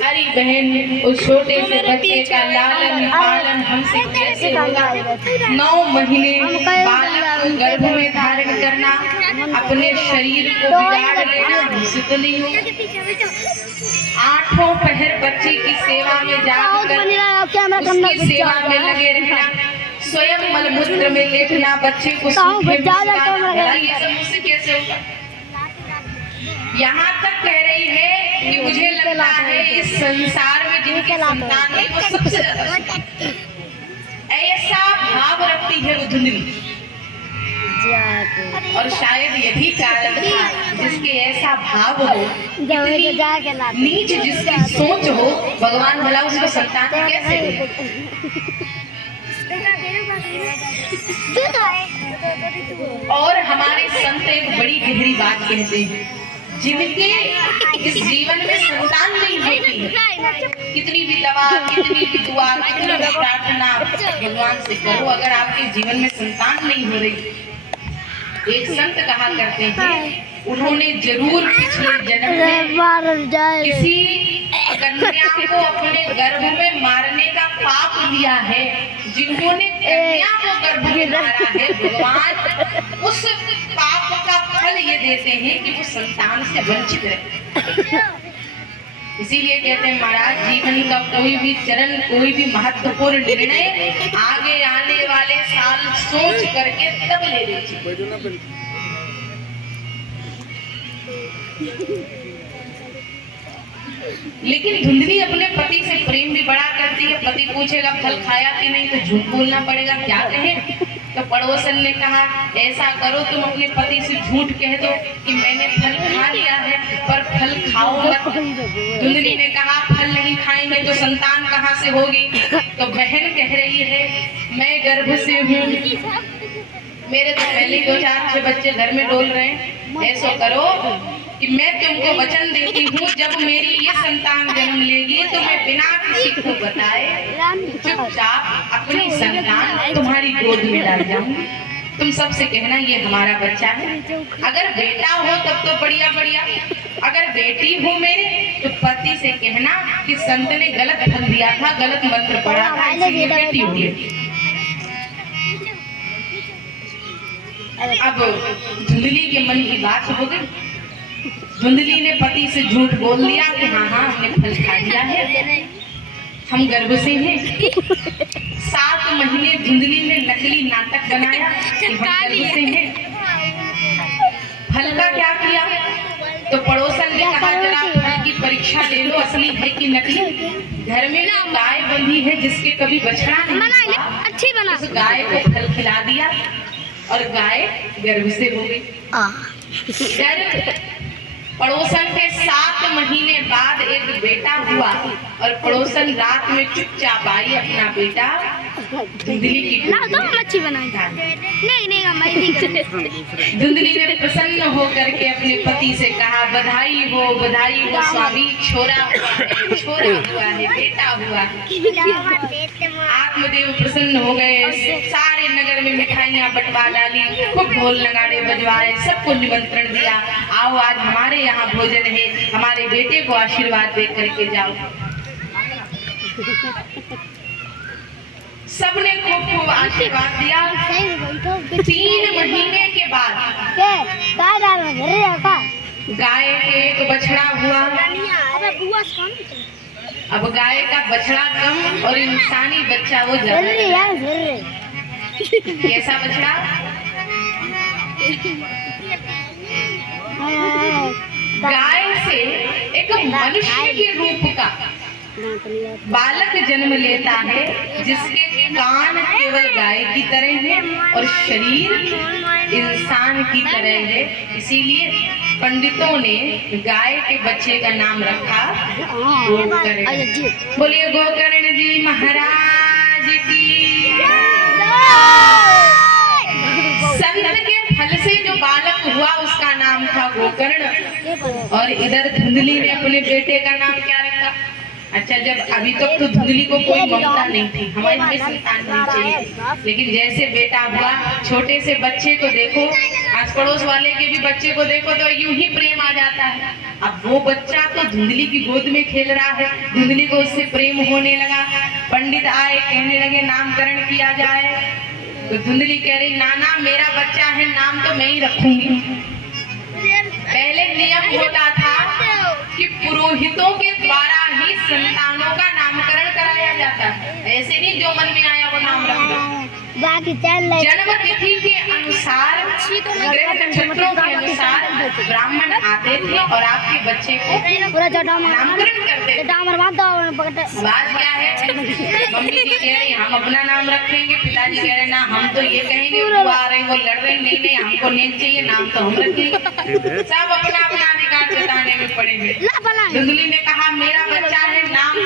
हरी बहन उस छोटे से बच्चे का लालन पालन हमसे कैसे होगा? 9 महीने बालक को गर्भ में धारण करना, अपने शरीर को बिगाड़ लेना हमसे तो नहीं होगा। 8 पहर बच्चे की सेवा में जाकर उसकी सेवा में लगे रहना, स्वयं मलमूत्र में लेटना, बच्चे को सूखे में सुलाना, ये सब मुझसे कैसे होगा? यहाँ तक कह रही है कि मुझे लगता है इस संसार में जिनकी संतान है वो सबसे ज्यादा ऐसा भाव रखती है वो धुंधली, और शायद यही कारण था जिसके ऐसा भाव हो, नीच जिसकी सोच हो, भगवान भला उसको संतान कैसे दे? और हमारे संत एक बड़ी गहरी बात कहते हैं, जिनके इस जीवन में संतान नहीं होती है, कितनी भी दवा, कितनी भी दुआ, कितनी भी प्रार्थना भगवान से करो, अगर आपके जीवन में संतान नहीं हो रही। एक संत कहा करते हैं, उन्होंने जरूर पिछले जन्म में किसी कन्या को अपने गर्भ में मारने का पाप लिया है। जिन्होंने कन्या को गर्भ में मारा है, भगवान उस पाप का फल ये देते हैं कि वो संतान से वंचित रहे। इसीलिए कहते हैं महाराज, जीवन का कोई भी चरण, कोई भी महत्वपूर्ण निर्णय आगे आने वाले साल सोच करके तब ले लीजिए। लेकिन धुंधली अपने पति से प्रेम भी बड़ा करती है। पति पूछेगा फल खाया कि नहीं, तो झूठ बोलना पड़ेगा, क्या कहे? तो पड़ोसन ने कहा ऐसा करो, तुम अपने पति से झूठ कह दो कि मैंने फल खा लिया है, पर फल खाओ मत। धुंधली ने कहा फल नहीं खाएंगे तो संतान कहाँ से होगी? तो बहन कह रही है मैं गर्भ से हूँ, मेरे तो पहले 2-4 बच्चे घर में डोल रहे हैं। ऐसा करो कि मैं तुमको वचन देती हूँ, जब मेरी ये संतान जन्म लेगी तो मैं बिना किसी को बताए चुपचाप अपनी संतान तुम्हारी गोद में डाल जाऊंगी। तुम सबसे कहना ये हमारा बच्चा है। अगर बेटा हो तब तो बढ़िया बढ़िया, अगर बेटी हो मेरे तो पति से कहना कि संत ने गलत फल दिया था, गलत मंत्र पढ़ा था, इसलिए बेटी हो गई। अब धुंधली के मन की बात हो गई। धुंधली ने पति से झूठ बोल दिया कि हाँ हमने फल खा लिया है, हम गर्भ से हैं। 7 महीने धुंधली ने नकली नाटक बनाया कि हम गर्भ से हैं। फल का क्या किया? तो पड़ोसन ने कहा जरा फल की परीक्षा ले लो, असली है कि नकली। घर में गाय बंधी है जिसके कभी बछड़ा नहीं हुआ, उस गाय को फल खिला दिया और गाय गर्भ से हो गई। पड़ोसन के 7 महीने बाद एक बेटा हुआ और पड़ोसन रात में चुपचाप आई अपना बेटा धुंधली की धुंधली ने प्रसन्न होकर के अपने पति से कहा बधाई हो स्वामी, छोरा हुआ है, बेटा हुआ है। आत्मदेव प्रसन्न हो गए, सारे नगर में मिठाइयाँ बंटवा डाली, खूब ढोल नगाड़े बजवाए, सबको निमंत्रण दिया, आओ आज हमारे यहाँ भोजन है, हमारे बेटे को आशीर्वाद दे करके जाओ। सबने खूब आशीर्वाद दिया। 3 महीने के बाद गाय के एक बछड़ा हुआ। अब गाय का बछड़ा कम और इंसानी बच्चा वो ज्यादा। कैसा बछड़ा? गाय से एक मनुष्य के रूप का बालक जन्म लेता है, जिसके कान केवल गाय की तरह है और शरीर इंसान की तरह है। इसीलिए पंडितों ने गाय के बच्चे का नाम रखा गोकर्ण। बोलिए गोकर्ण जी महाराज की। संत के फल से जो बालक हुआ उसका नाम था गोकर्ण। और इधर धुंधली ने अपने बेटे का नाम क्या रखा? अच्छा, जब अभी तक तो धुंधली को कोई ममता नहीं थी, हमारे में संतान नहीं चाहिए थी, लेकिन जैसे बेटा हुआ, छोटे से बच्चे को देखो, आस पड़ोस वाले के भी बच्चे को देखो तो यूं ही प्रेम आ जाता है। अब वो बच्चा तो धुंधली की गोद में खेल रहा है, धुंधली को उससे प्रेम होने लगा। पंडित आए, कहने लगे नामकरण किया जाए, तो धुंधली कह रही नाना मेरा बच्चा है, नाम तो मैं ही रखूंगी। पहले नियम होता था कि पुरोहितों के द्वारा ही संतानों का नामकरण कराया जाता है, ऐसे नहीं जो मन में आया वो नाम रख दो। जन्म तिथि के अनुसार, ग्रह नक्षत्रों के अनुसार ब्राह्मण आते थे और आपके बच्चे को नामकरण करते थे। बात क्या है, मम्मी जी कह रही हम अपना नाम रखेंगे, पिताजी कह रहे ना हम तो ये कहेंगे, वो आ रहे वो लड़ रहे, नहीं नहीं हमको नहीं चाहिए, नाम तो हम रखेंगे। सब अपना अपना अधिकार जताने में पड़ेंगे। धुंधली ने कहा मेरा बच्चा